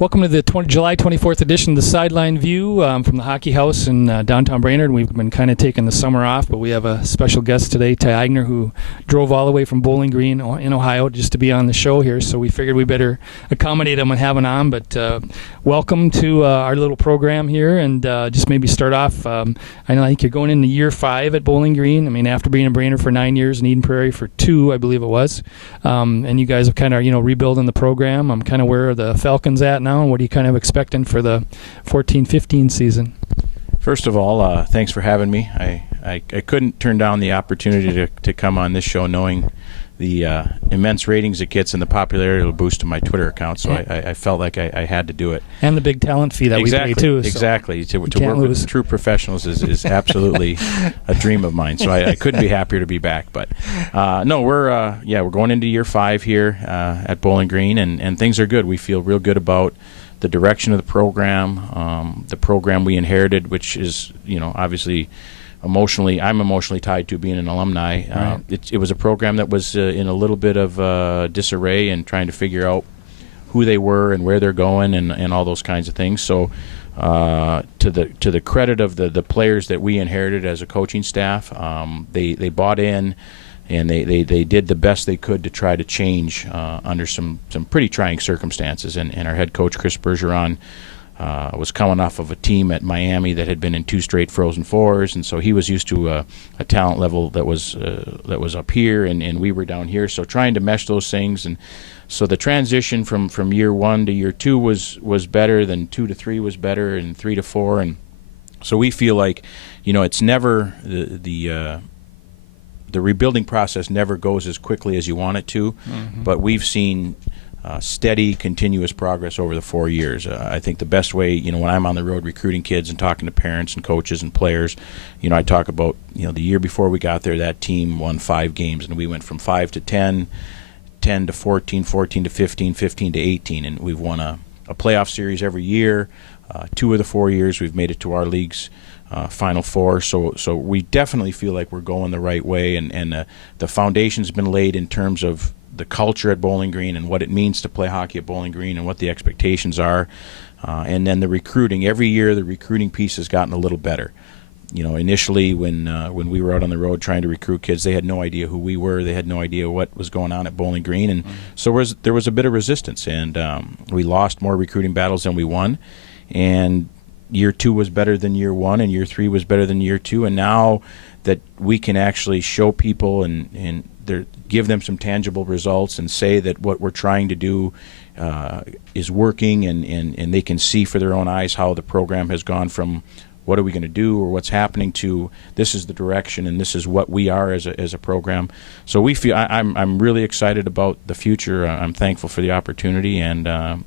Welcome to the July 24th edition of the Sideline View from the Hockey House in downtown Brainerd. We've been kind of taking the summer off, but we have a special guest today, Ty Eigner, who drove all the way from Bowling Green in Ohio just to be on the show here. So we figured we better accommodate him and have him on. But welcome to our little program here, and just maybe start off. I think you're going into year 5 at Bowling Green. I mean, after being in Brainerd for 9 years and Eden Prairie for 2, I believe it was. And you guys have kind of rebuilding the program. I'm kind of where the Falcons at now, and what are you kind of expecting for the 14-15 season? First of all, thanks for having me. I couldn't turn down the opportunity to come on this show, knowing the immense ratings it gets and the popularity it'll boost to my Twitter account. So I felt like I had to do it. And the big talent fee that we pay too. Exactly. To work with true professionals is absolutely a dream of mine. So I couldn't be happier to be back. But no, we're going into year 5 here at Bowling Green, and things are good. We feel real good about the direction of the program we inherited, which is obviously. I'm emotionally tied to being an alumni. Right. It was a program that was in a little bit of disarray and trying to figure out who they were and where they're going and all those kinds of things. So to the credit of the players that we inherited as a coaching staff, they bought in and they did the best they could to try to change under some pretty trying circumstances. And our head coach, Chris Bergeron, was coming off of a team at Miami that had been in 2 straight Frozen Fours, and so he was used to a talent level that was up here, and we were down here. So trying to mesh those things, and so the transition from year 1 to year 2 was better, then 2 to 3 was better, and 3 to 4, and so we feel like it's never the rebuilding process never goes as quickly as you want it to, but we've seen steady, continuous progress over the 4 years. I think the best way, when I'm on the road recruiting kids and talking to parents and coaches and players, I talk about, the year before we got there, that team won 5 games, and we went from 5 to 10, 10 to 14, 14 to 15, 15 to 18, and we've won a playoff series every year. 2 of the 4 years we've made it to our league's Final Four, so we definitely feel like we're going the right way, and the foundation's been laid in terms of the culture at Bowling Green and what it means to play hockey at Bowling Green and what the expectations are, and then the recruiting. Every year the recruiting piece has gotten a little better. Initially when we were out on the road trying to recruit kids, they had no idea who we were. They had no idea what was going on at Bowling Green, and so there was a bit of resistance, and we lost more recruiting battles than we won. And year 2 was better than year 1, and year 3 was better than year 2, and now that we can actually show people and give them some tangible results and say that what we're trying to do is working, and they can see for their own eyes how the program has gone from what are we going to do or what's happening to this is the direction and this is what we are as a program. So we feel I'm really excited about the future. I'm thankful for the opportunity, and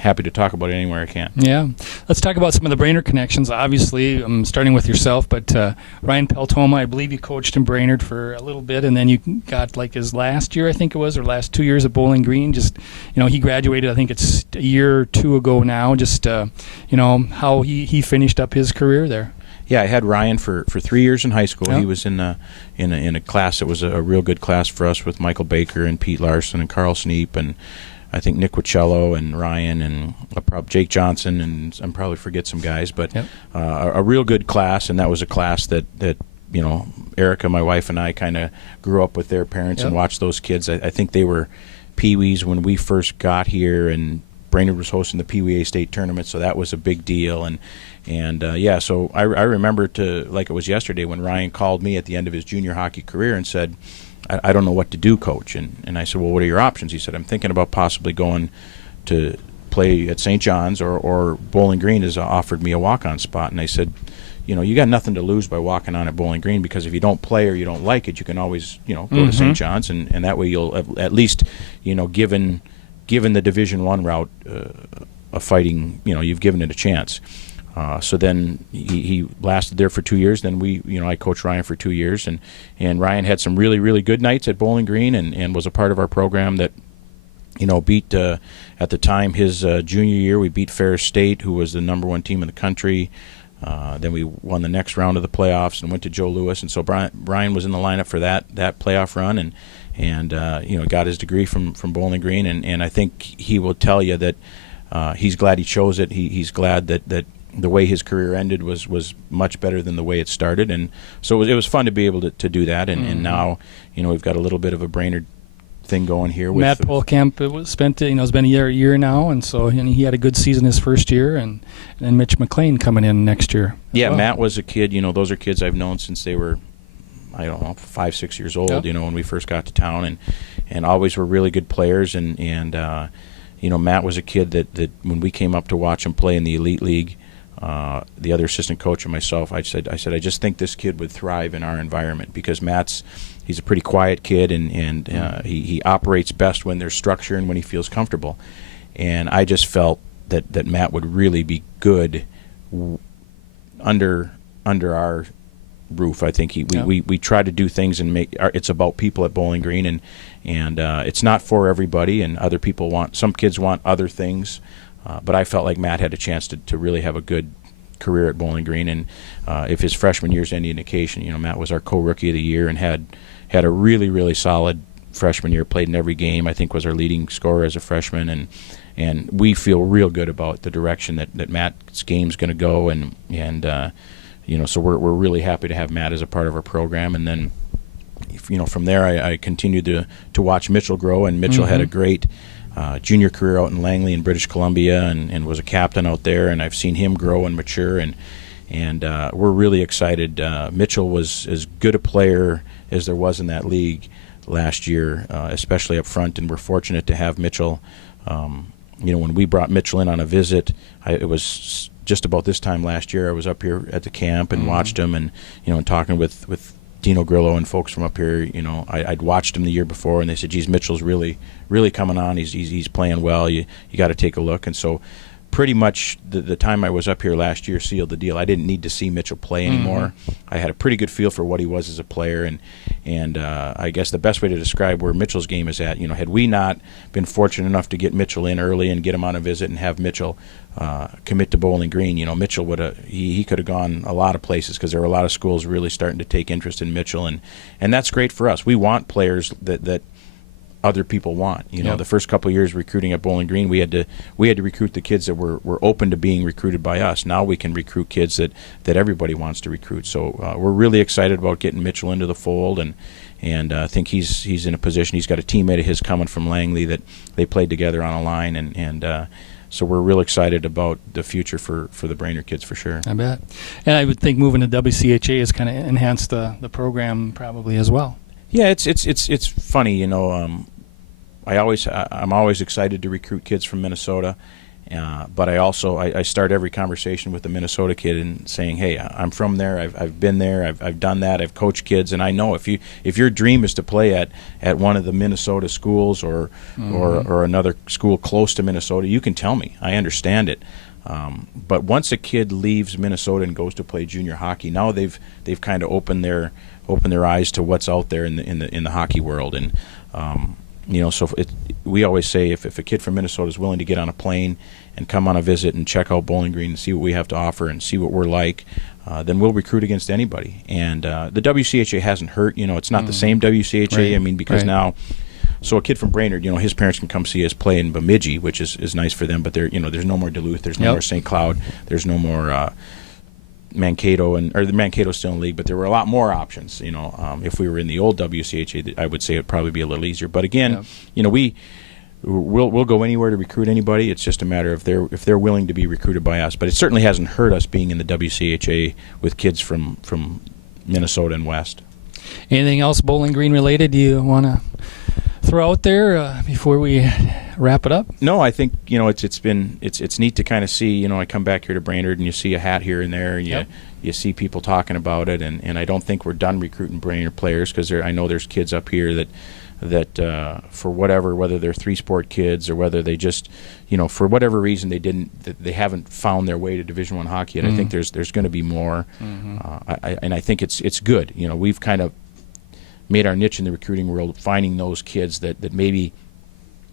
happy to talk about it anywhere I can. Yeah. Let's talk about some of the Brainerd connections. Obviously, starting with yourself, but Ryan Peltoma, I believe you coached in Brainerd for a little bit, and then you got his last year, I think it was, or last 2 years at Bowling Green. Just, he graduated, I think it's a year or 2 ago now. Just, how he finished up his career there. Yeah, I had Ryan for 3 years in high school. Yep. He was in a class that was a real good class for us with Michael Baker and Pete Larson and Carl Sneep and I think Nick Wiccello and Ryan and Jake Johnson, and I'm probably forget some guys, but yep. A real good class, and that was a class that Erica, my wife, and I kind of grew up with their parents yep. and watched those kids. I think they were Pee-wees when we first got here, and Brainerd was hosting the Pee-wee A state tournament, so that was a big deal. And so I remember like it was yesterday when Ryan called me at the end of his junior hockey career and said, I don't know what to do, Coach. And I said, well, what are your options? He said, I'm thinking about possibly going to play at St. John's or Bowling Green has offered me a walk-on spot. And I said, you got nothing to lose by walking on at Bowling Green, because if you don't play or you don't like it, you can always, go to St. John's, and that way you'll at least, given the Division I route a fighting, you've given it a chance. So then he lasted there for 2 years. Then I coached Ryan for 2 years, and Ryan had some really, really good nights at Bowling Green, and was a part of our program that, beat at the time his junior year. We beat Ferris State, who was the number 1 team in the country. Then we won the next round of the playoffs and went to Joe Louis, and so Bryan was in the lineup for that playoff run, and got his degree from Bowling Green, and I think he will tell you that he's glad he chose it. He's glad that the way his career ended was much better than the way it started, and so it was fun to be able to do that. And now, we've got a little bit of a Brainerd thing going here. With Matt Pohlkamp it's been a year now, and so he had a good season his first year, and Mitch McKlain coming in next year. Yeah, well. Matt was a kid. Those are kids I've known since they were, I don't know, 5, 6 years old. Yep. When we first got to town, and always were really good players. And Matt was a kid that when we came up to watch him play in the Elite League, the other assistant coach and myself, I said I just think this kid would thrive in our environment, because he's a pretty quiet kid, and he operates best when there's structure and when he feels comfortable. And I just felt that Matt would really be good under our roof. I think we try to do things and it's about people at Bowling Green, and it's not for everybody, and other people some kids want other things. But I felt like Matt had a chance to really have a good career at Bowling Green. And if his freshman year is any indication, Matt was our co-rookie of the year and had a really, really solid freshman year, played in every game. I think was our leading scorer as a freshman. And we feel real good about the direction that Matt's game's going to go. And so we're really happy to have Matt as a part of our program. And then, from there I continued to watch Mitchell grow, and Mitchell had a great junior career out in Langley in British Columbia, and was a captain out there, and I've seen him grow and mature, and we're really excited. Mitchell was as good a player as there was in that league last year, especially up front, and we're fortunate to have Mitchell. When we brought Mitchell in on a visit, it was just about this time last year. I was up here at the camp and watched him, and talking with Dino Grillo and folks from up here, I'd watched him the year before, and they said, "Geez, Mitchell's really, really coming on. He's playing well. You got to take a look." And so, pretty much the time I was up here last year sealed the deal. I didn't need to see Mitchell play anymore. I had a pretty good feel for what he was as a player, and I guess the best way to describe where Mitchell's game is at, had we not been fortunate enough to get Mitchell in early and get him on a visit and have Mitchell commit to Bowling Green, Mitchell would have he could have gone a lot of places, because there are a lot of schools really starting to take interest in Mitchell, and that's great for us. We want players that other people want. The first couple of years recruiting at Bowling Green, we had to recruit the kids that were open to being recruited by us. Now we can recruit kids that everybody wants to recruit. So we're really excited about getting Mitchell into the fold, and I think he's in a position. He's got a teammate of his coming from Langley that they played together on a line, and so we're real excited about the future for the Brainerd kids, for sure. I bet. And I would think moving to WCHA has kind of enhanced the program probably as well. Yeah, it's funny, I'm always excited to recruit kids from Minnesota, but I start every conversation with a Minnesota kid and saying, "Hey, I'm from there. I've been there. I've done that. I've coached kids, and I know if your dream is to play at one of the Minnesota schools or another school close to Minnesota, you can tell me. I understand it." But once a kid leaves Minnesota and goes to play junior hockey, now they've kind of opened their eyes to what's out there in the hockey world, and so we always say if a kid from Minnesota is willing to get on a plane and come on a visit and check out Bowling Green and see what we have to offer and see what we're like, then we'll recruit against anybody. And the WCHA hasn't hurt. It's not the same WCHA. Right. I mean, because now, so a kid from Brainerd, his parents can come see us play in Bemidji, which is nice for them. But there's no more Duluth, there's no more St. Cloud, there's no more Mankato, or the Mankato's still in the league, but there were a lot more options. If we were in the old WCHA, I would say it'd probably be a little easier. But again, we'll go anywhere to recruit anybody. It's just a matter of if they're willing to be recruited by us. But it certainly hasn't hurt us being in the WCHA with kids from Minnesota and West. Anything else Bowling Green related you want to throw out there before we wrap it up? No, I think it's neat to kind of see. I come back here to Brainerd and you see a hat here and there, and you see people talking about it, and I don't think we're done recruiting Brainerd players, because I know there's kids up here that for whether they're 3-sport kids or whether they just for whatever reason they haven't found their way to Division I hockey yet. I think there's going to be more, and I think it's good. We've kind of made our niche in the recruiting world, finding those kids that maybe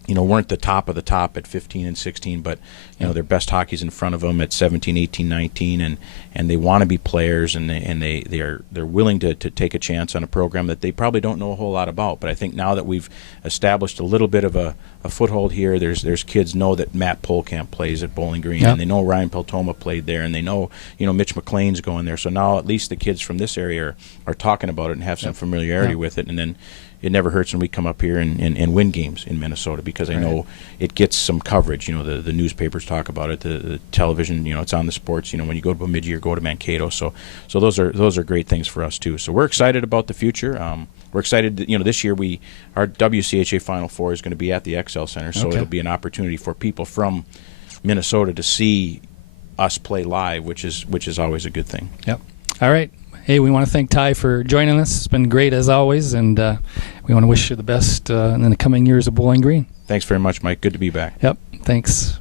weren't the top of the top at 15 and 16, but their best hockey's in front of them at 17, 18, 19, and they want to be players, and they're willing to take a chance on a program that they probably don't know a whole lot about. But I think now that we've established a little bit of a foothold here, there's kids know that Matt Pohlkamp plays at Bowling Green, and they know Ryan Peltoma played there, and they know Mitch McKlain's going there. So now at least the kids from this area are talking about it and have some familiarity with it, and then it never hurts when we come up here and win games in Minnesota, because I know it gets some coverage. The newspapers talk about it, the television, it's on the sports. When you go to Bemidji or go to Mankato, so those are great things for us too. So we're excited about the future. We're excited that, this year our WCHA Final Four is going to be at the XL Center, so it'll be an opportunity for people from Minnesota to see us play live, which is always a good thing. Yep. All right. Hey, we want to thank Ty for joining us. It's been great as always, and we want to wish you the best in the coming years of Bowling Green. Thanks very much, Mike. Good to be back. Yep. Thanks.